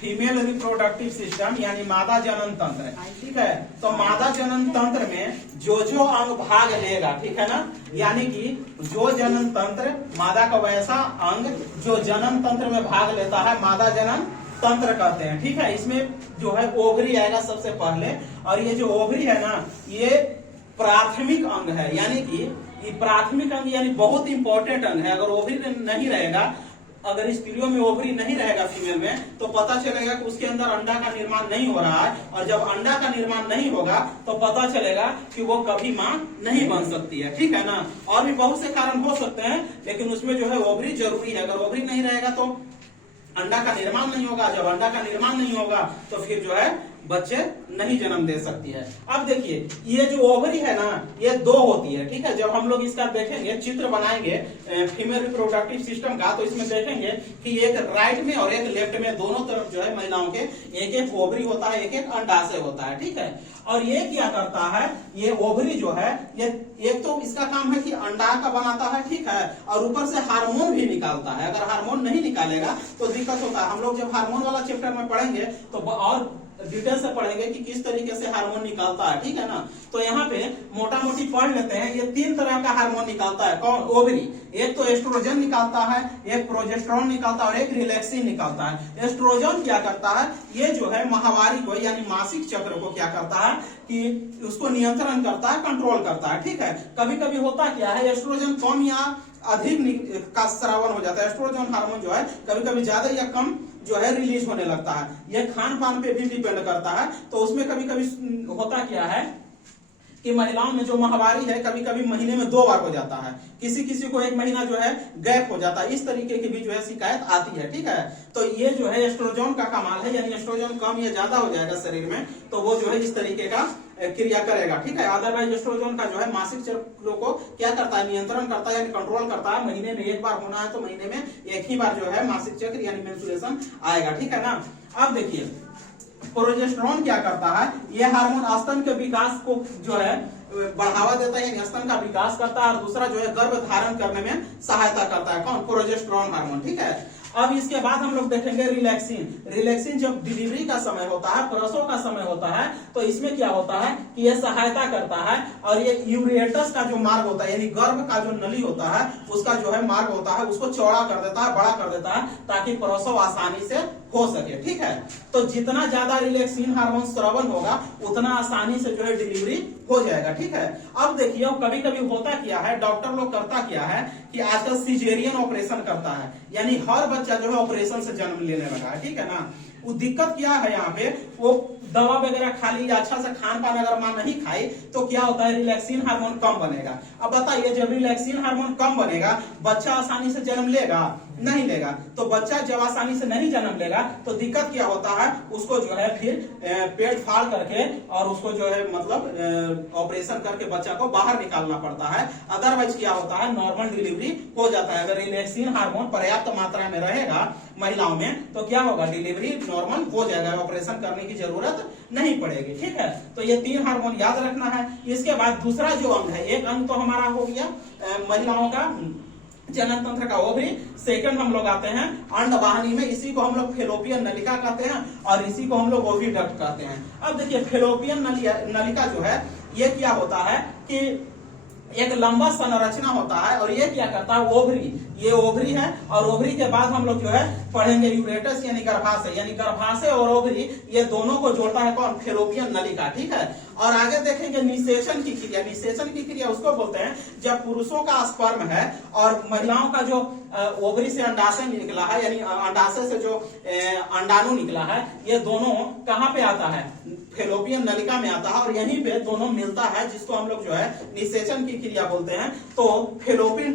Female reproductive system यानी मादा जनन तंत्र, ठीक है। तो मादा जनन तंत्र में जो जो अंग भाग लेगा, ठीक है ना, यानी कि जो जनन तंत्र मादा का वैसा अंग जो जनन तंत्र में भाग लेता है मादा जनन तंत्र कहते हैं, ठीक है। इसमें जो है ओवरी आएगा सबसे पहले, और ये जो ओवरी है ना ये प्राथमिक अंग है, यानी कि ये प्राथमिक अंग यानी बहुत इंपॉर्टेंट अंग है। अगर ओवरी नहीं रहेगा, अगर स्त्रियों में ओवरी नहीं रहेगा फीमेल में, तो पता चलेगा कि उसके अंदर अंडा का निर्माण नहीं हो रहा है, और जब अंडा का निर्माण नहीं होगा तो पता चलेगा कि वो कभी मां नहीं बन सकती है, ठीक है ना। और भी बहुत से कारण हो सकते हैं, लेकिन उसमें जो है ओवरी जरूरी है। अगर ओवरी नहीं रहेगा तो अंडा का निर्माण नहीं होगा, जब अंडा का निर्माण नहीं होगा तो फिर जो है बच्चे नहीं जन्म दे सकती है। अब देखिए ये जो ओवरी है ना ये दो होती है, ठीक है। जब हम लोग इसका देखेंगे, चित्र बनाएंगे फीमेल रिप्रोडक्टिव सिस्टम का, तो इसमें देखेंगे कि एक राइट में और एक लेफ्ट में दोनों तरफ जो है महिलाओं के एक एक ओवरी होता है, एक एक अंडाशय होता है, ठीक है। और ये क्या करता है, ये ओवरी जो है ये एक तो इसका काम है कि अंडा का बनाता है, ठीक है, और ऊपर से हार्मोन भी निकालता है। अगर हार्मोन नहीं निकालेगा तो दिक्कत होता है। हम लोग जब हार्मोन वाला चैप्टर में पढ़ेंगे तो और डिटेल से पढ़ेंगे कि किस तरीके से हार्मोन निकालता है, ठीक है ना। तो यहाँ पे मोटा मोटी पढ़ लेते हैं। ये तीन तरह का हार्मोन निकालता है, कौन? ओवरी। एक तो एस्ट्रोजन निकालता है, एक प्रोजेस्टेरोन निकालता है और एक रिलैक्सिन निकालता है। एस्ट्रोजन क्या करता है, ये जो है माहवारी को यानी मासिक चक्र को क्या करता है कि उसको नियंत्रण करता है, कंट्रोल करता है, ठीक है। कभी कभी होता क्या है, एस्ट्रोजन कम या अधिक का स्रावन हो जाता है। एस्ट्रोजन हार्मोन जो है कभी कभी ज्यादा या कम जो है रिलीज होने लगता है। यह खान पान पे भी डिपेंड करता है। तो उसमें कभी कभी होता क्या है कि महिलाओं में जो माहवारी है कभी कभी महीने में 2 बार हो जाता है, किसी किसी को 1 महीना जो है गैप हो जाता है। इस तरीके की भी जो है शिकायत आती है, ठीक है। तो ये जो है एस्ट्रोजन का कमाल है, यानी एस्ट्रोजन कम या ज्यादा हो जाएगा शरीर में तो वो जो है इस तरीके का क्रिया करेगा, ठीक है। अदरवाइज एस्ट्रोजन का जो है मासिक चक्र को क्या करता है, नियंत्रण करता है यानी कंट्रोल करता है। महीने में 1 बार होना है तो महीने में 1 ही बार जो है मासिक चक्र यानी मेंस्ट्रुएशन आएगा, ठीक है ना। अब देखिए प्रोजेस्टेरोन क्या करता है, यह हार्मोन स्तन के विकास को जो है बढ़ावा देता है, यानी स्तन का विकास करता है, और दूसरा जो है गर्भ धारण करने में सहायता करता है, कौन? प्रोजेस्टेरोन हार्मोन, ठीक है। अब इसके बाद हम लोग देखेंगे रिलैक्सिन। रिलैक्सिन जब डिलीवरी का समय होता है, प्रसव का समय होता है, तो इसमें क्या होता है कि यह सहायता करता है, और ये यूरेटस का जो मार्ग होता है यानी गर्भ का जो नली होता है उसका जो है मार्ग होता है उसको चौड़ा कर देता है, बड़ा कर देता है, ताकि प्रसव आसानी से हो सके, ठीक है। तो जितना ज्यादा रिलैक्सिन हार्मोन स्रावन होगा उतना आसानी से जो है डिलीवरी हो जाएगा, ठीक है। अब देखिए कभी कभी होता क्या है, डॉक्टर लोग करता क्या है कि आजकल सिजेरियन ऑपरेशन करता है, यानी हर बच्चा जो है ऑपरेशन से जन्म लेने लगा है, ठीक है ना। वो दिक्कत क्या है यहाँ पे, वो दवा वगैरह खा ली, अच्छा से खान पान अगर मां नहीं खाई तो क्या होता है, रिलैक्सिन हार्मोन कम बनेगा। अब बताइए जब रिलैक्सिन हार्मोन कम बनेगा बच्चा आसानी से जन्म लेगा? नहीं लेगा। तो बच्चा जब आसानी से नहीं जन्म लेगा तो दिक्कत क्या होता है, उसको जो है फिर पेट फाड़ करके और उसको जो है मतलब ऑपरेशन करके बच्चा को बाहर निकालना पड़ता है। अदरवाइज क्या होता है, नॉर्मल डिलीवरी हो जाता है। अगर रिलैक्सिन हार्मोन पर्याप्त मात्रा में रहेगा महिलाओं में तो क्या होगा, डिलीवरी नॉर्मल हो जाएगा, ऑपरेशन करने की जरूरत नहीं पड़ेगी, ठीक है। तो ये 3 हार्मोन याद रखना है। इसके बाद दूसरा जो अंग है, एक अंग तो हमारा हो गया महिलाओं का जनन तंत्र का ओवरी, सेकंड हम लोग आते हैं अंडवाहिनी में, इसी को हम लोग फेलोपियन नलिका कहते हैं और इसी को हम लोग ओविडक्ट कहते हैं। अब देखिए फेलोपियन नलिका जो है ये क्या होता है कि एक लंबा संरचना होता है, और ये क्या करता है, ओवरी, ये ओवरी है, और ओवरी के बाद हम लोग जो है पढ़ेंगे यूरेटस यानी गर्भाशय, यानी गर्भाशय और ओवरी ये दोनों को जोड़ता है कौन, फेलोपियन नलिका, ठीक है। और आगे देखेंगे निषेचन की क्रिया। निषेचन की क्रिया उसको बोलते हैं जब पुरुषों का स्पर्म है और महिलाओं का जो ओवरी से अंडाशय निकला है यानी अंडाशय से जो अंडाणु निकला है, ये दोनों कहाँ पे आता है, फेलोपियन नलिका में आता है, और यहीं पे दोनों मिलता है, जिसको हम लोग जो है निषेचन की क्रिया बोलते हैं। तो फेलोपियन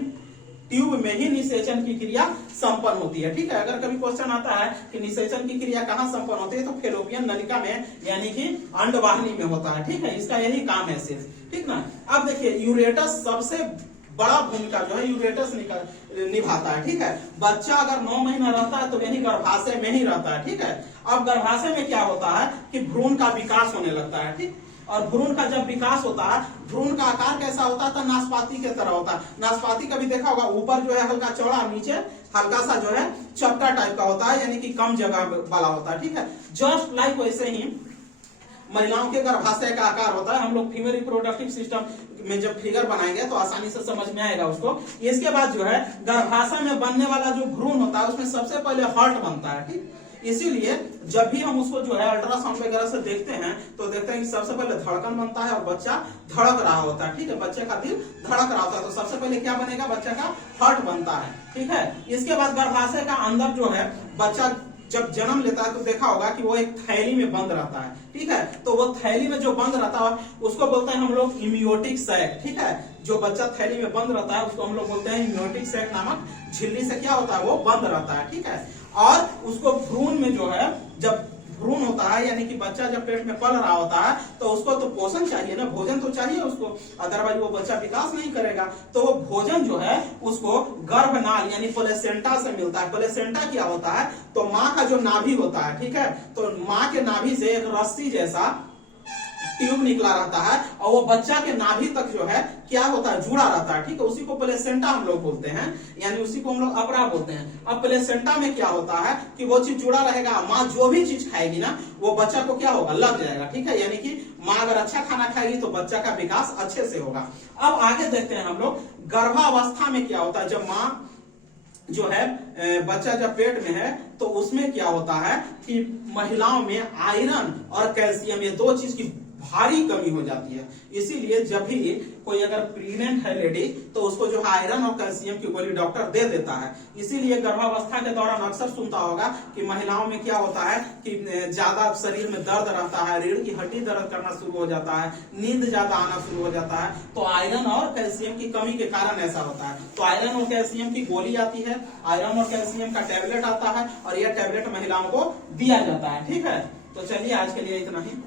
ट्यूब में ही निषेचन की क्रिया संपन्न होती है, ठीक है। अगर कभी क्वेश्चन आता है कि निषेचन की क्रिया कहाँ संपन्न होती है तो फेलोपियन नलिका में यानी कि अंडवाहिनी में होता है, ठीक है। इसका यही काम है सिर्फ, ठीक ना। अब देखिए यूरेटस सबसे बड़ा भूमिका जो है यूरेटस निभाता है, ठीक है। बच्चा अगर 9 महीना रहता है तो यही गर्भाशय में ही रहता है, ठीक है। अब गर्भाशय में क्या होता है कि भ्रूण का विकास होने लगता है, ठीक। और भ्रूण का जब विकास होता है, भ्रूण का आकार कैसा होता है, तो नाशपाती के तरह होता है। नाशपाती कभी देखा होगा, ऊपर जो है हल्का चौड़ा, नीचे हल्का सा जो है चपटा टाइप का होता है, यानी कि कम जगह वाला होता है, ठीक है। जस्ट लाइक वैसे ही महिलाओं के गर्भाशय का आकार होता है। हम लोग फीमेल रिप्रोडक्टिव सिस्टम में जब फिगर बनाएंगे तो आसानी से समझ में आएगा उसको। इसके बाद जो है गर्भाशय में बनने वाला जो भ्रूण होता है उसमें सबसे पहले हार्ट बनता है, ठीक। इसीलिए जब भी हम उसको जो है अल्ट्रासाउंड वगैरह से देखते हैं तो देखते हैं कि सबसे पहले धड़कन बनता है और बच्चा धड़क रहा होता है, ठीक है। बच्चे का दिल धड़क रहा होता है, तो सबसे पहले क्या बनेगा, बच्चे का हार्ट बनता है, ठीक है। इसके बाद गर्भाशय का अंदर जो है बच्चा जब जन्म लेता है तो देखा होगा कि वो एक थैली में बंद रहता है, ठीक है। तो वो थैली में जो बंद रहता है उसको बोलते हैं हम लोग इम्नियोटिक सैक, ठीक है। जो बच्चा थैली में बंद रहता है उसको हम लोग बोलते हैं इम्नियोटिक सैक नामक झिल्ली से क्या होता है, वो बंद रहता है, ठीक है। और उसको भ्रूण में जो है, जब भ्रूण होता है यानी कि बच्चा जब पेट में पल रहा होता है तो उसको तो पोषण चाहिए ना, भोजन तो चाहिए उसको, अदरवाइज वो बच्चा विकास नहीं करेगा। तो वो भोजन जो है उसको गर्भनाल यानी प्लेसेंटा से मिलता है। प्लेसेंटा क्या होता है, तो माँ का जो नाभि होता है, ठीक है, तो माँ के नाभि से एक रस्सी जैसा ट्यूब निकला रहता है और वो बच्चा के नाभि तक जो है क्या होता है, जुड़ा रहता है, ठीक है। उसी को प्लेसेंटा हम लोग बोलते हैं, यानी उसी को हम लोग अपरा बोलते हैं। अब प्लेसेंटा में क्या होता है कि वो चीज जुड़ा रहेगा, माँ जो भी चीज खाएगी ना वो बच्चा को क्या होगा, लग जाएगा, ठीक है। यानी कि माँ अगर अच्छा खाना खाएगी तो बच्चा का विकास अच्छे से होगा। अब आगे देखते हैं हम लोग गर्भावस्था में क्या होता है। जब माँ जो है बच्चा जब पेट में है तो उसमें क्या होता है कि महिलाओं में आयरन और कैल्शियम, ये दो चीज की भारी कमी हो जाती है। इसीलिए जब भी कोई अगर प्रेग्नेंट है लेडी तो उसको जो है आयरन और कैल्शियम की गोली डॉक्टर दे देता है। इसीलिए गर्भावस्था के दौरान अक्सर सुनता होगा कि महिलाओं में क्या होता है कि ज्यादा शरीर में दर्द रहता है, रीढ़ की हड्डी दर्द करना शुरू हो जाता है, नींद ज्यादा आना शुरू हो जाता है, तो आयरन और कैल्शियम की कमी के कारण ऐसा होता है। तो आयरन और कैल्शियम की गोली आती है, आयरन और कैल्शियम का टैबलेट आता है और यह टैबलेट महिलाओं को दिया जाता है, ठीक है। तो चलिए आज के लिए इतना ही।